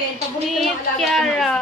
akin. Paborito ng alaga ko. Tiara.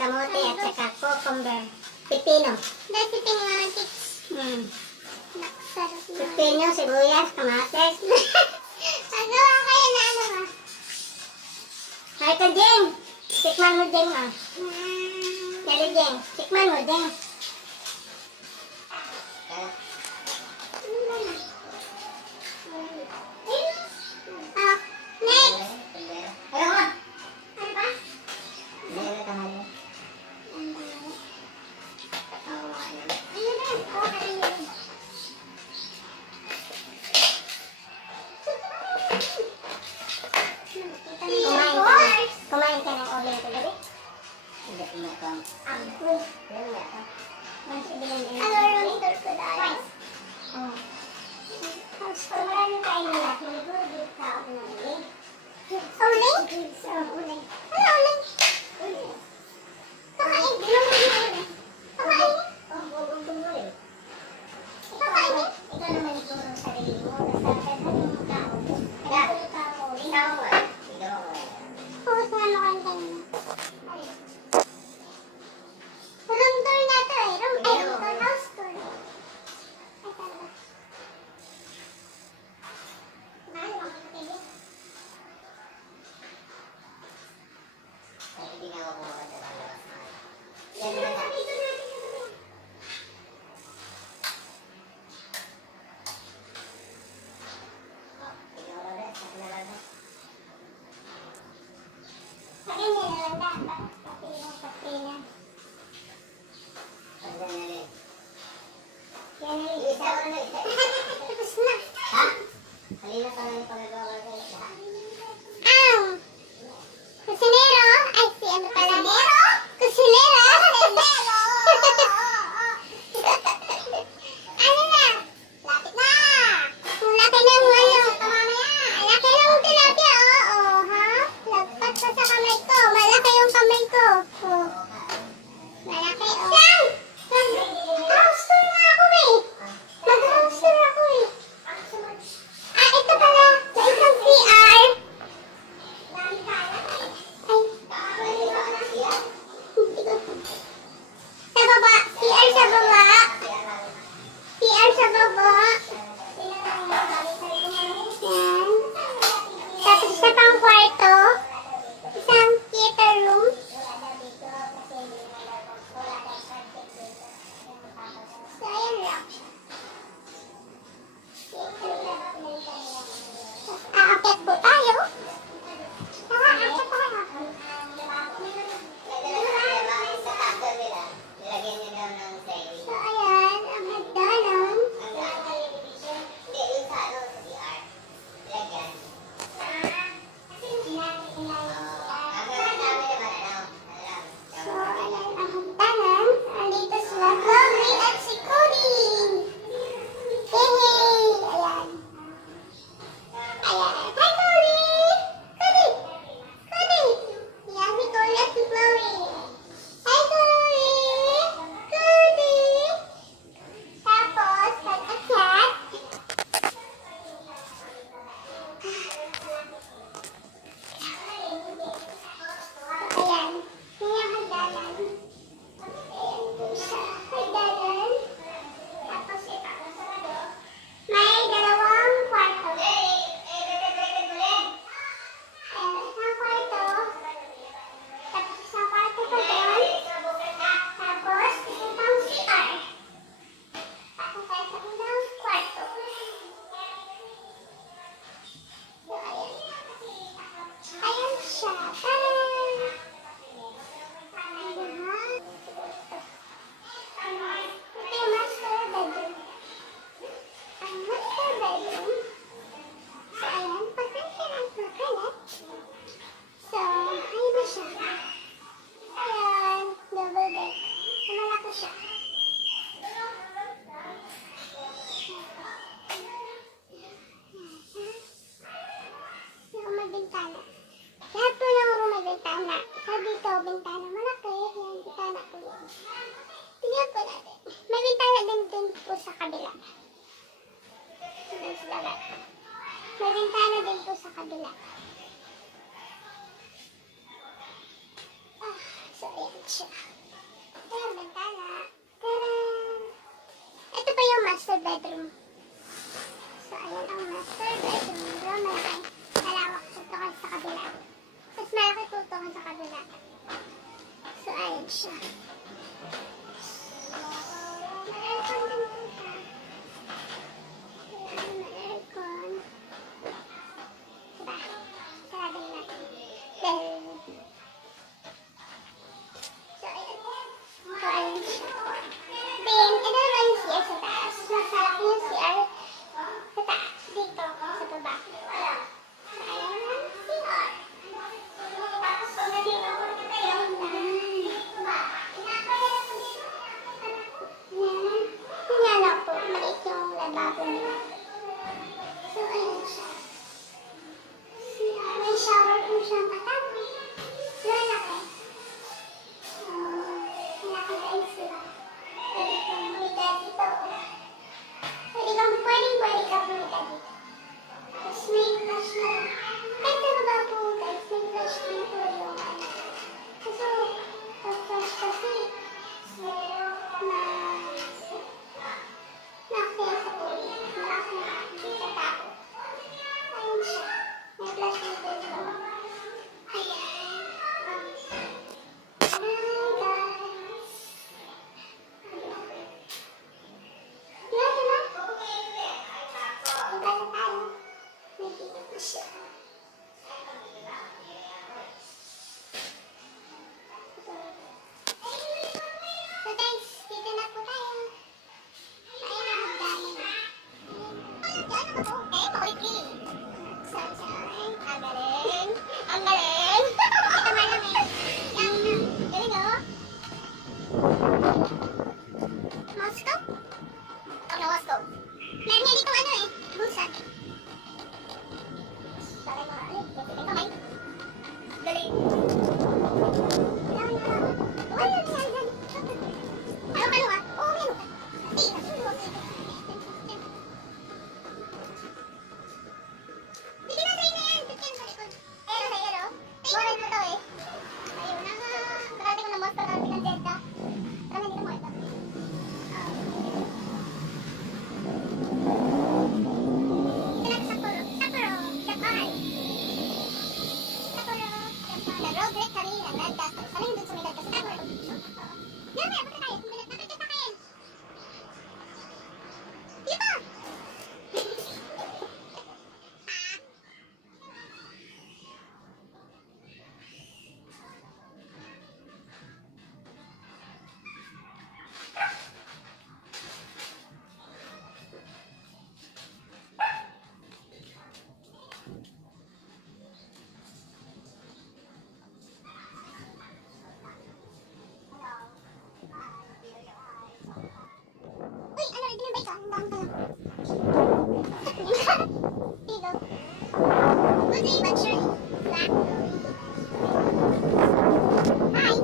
Kamote at saka cucumber. Pipino. Dahil pipino nga ng tips. Pipino, sibuyas, kamates. Nagawa kayo na ano ba? Ay ka, Jeng. Tikman mo, Jeng, ah. Dali, Jeng. Tikman mo, Jeng. Next! Ano ba? Ano ba? Meron ka halo. Ayun na. Okay yun. Kumain ka ng oven kagabi? Hindi, hindi ka. Ako. Wala ka. Ano yung ito ko dahil? Oh. Pag maraming kainin natin, mag-good ka ako ng uling. Uling? Uling. Ano uling? Kakain. Kakain. Kakain. Ikaw naman ituro sa sarili mo. Basta mo tao. Kaya, ikaw mo. Puhos nga ano kayo kanina. Walang Malaki siya. Yung may bintana. Lahat po ng room may bintana. Sa dito, bintana malaki. Yan, bintana po yan. Tingnan po natin. May bintana din po sa kabila. Doon sa baba. May bintana din po sa kabila. So, ayan siya. Ayan, bintana. Taran! Ito pa yung master bedroom. So, ayan ang master bedroom. Doon may malawak tutukan sa kabila. Tapos malaki tutukan sa kabila. So, ayan siya. Aircon din po siya. Ayan, may aircon. Diba? Sarado natin. Dahil so, ayan siya. Then, ito naman yung CR sa taas. Masarap yung CR sa taas. Dito, sa baba. So, ayan ang CR. Yan lang po. Maliit yung lababo nila. So, ayan siya. May shower po siyang katabi. Lalaki. Malaki guys sila. Pwede kang bumita dito. Pwede ka bumita dito. Tapos may flash na. Kahit sa baba po guys, may flash din po yung ano. So, pag-flash kasi, nakakaya sa po yun. Malaki sa tao. Ayun siya. May flash din po yung ayan. Hi guys. Yan na. Punta na tayo. May dito po siya. So guys, dito na po tayo. Ayun na, magdami na. Ang galing. Ang galing. Ito malamig. Yan. Galing o. Moscow? Ano Moscow? Meron nga dito ano eh. Busan. Bakit mga alit? Kasi kamay. Galing. Yan na. Wala yan. Ano ah? Oo, meron ka. Sige na sa'yo na yan. Bigyan sa likod. Ayun na sa'yo, no? Moral mo to eh. Ayun na nga. Karate ko na Moscow na pinagdenta. Parang hindi mo ito. The road direct kami ng LANCASTER. Sana yung dun sa may LANCASTER. Yan na, punta tayo. Nakikita kayo. Sige pa! Uy, ano, dinabay ka? Ang dami ka lang. Dito. Good day, but surely. Black. Hi.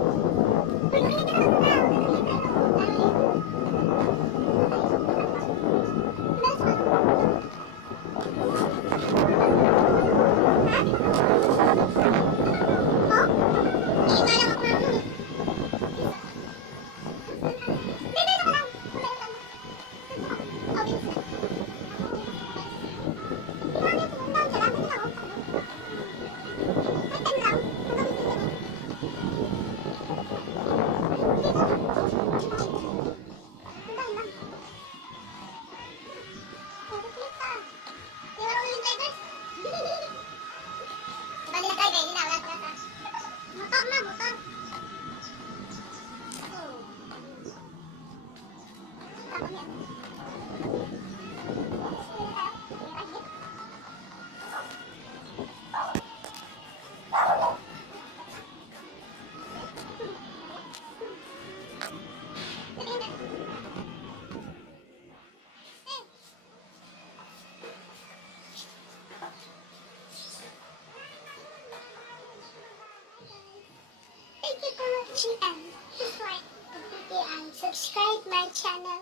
Thank you for watching and subscribe my channel.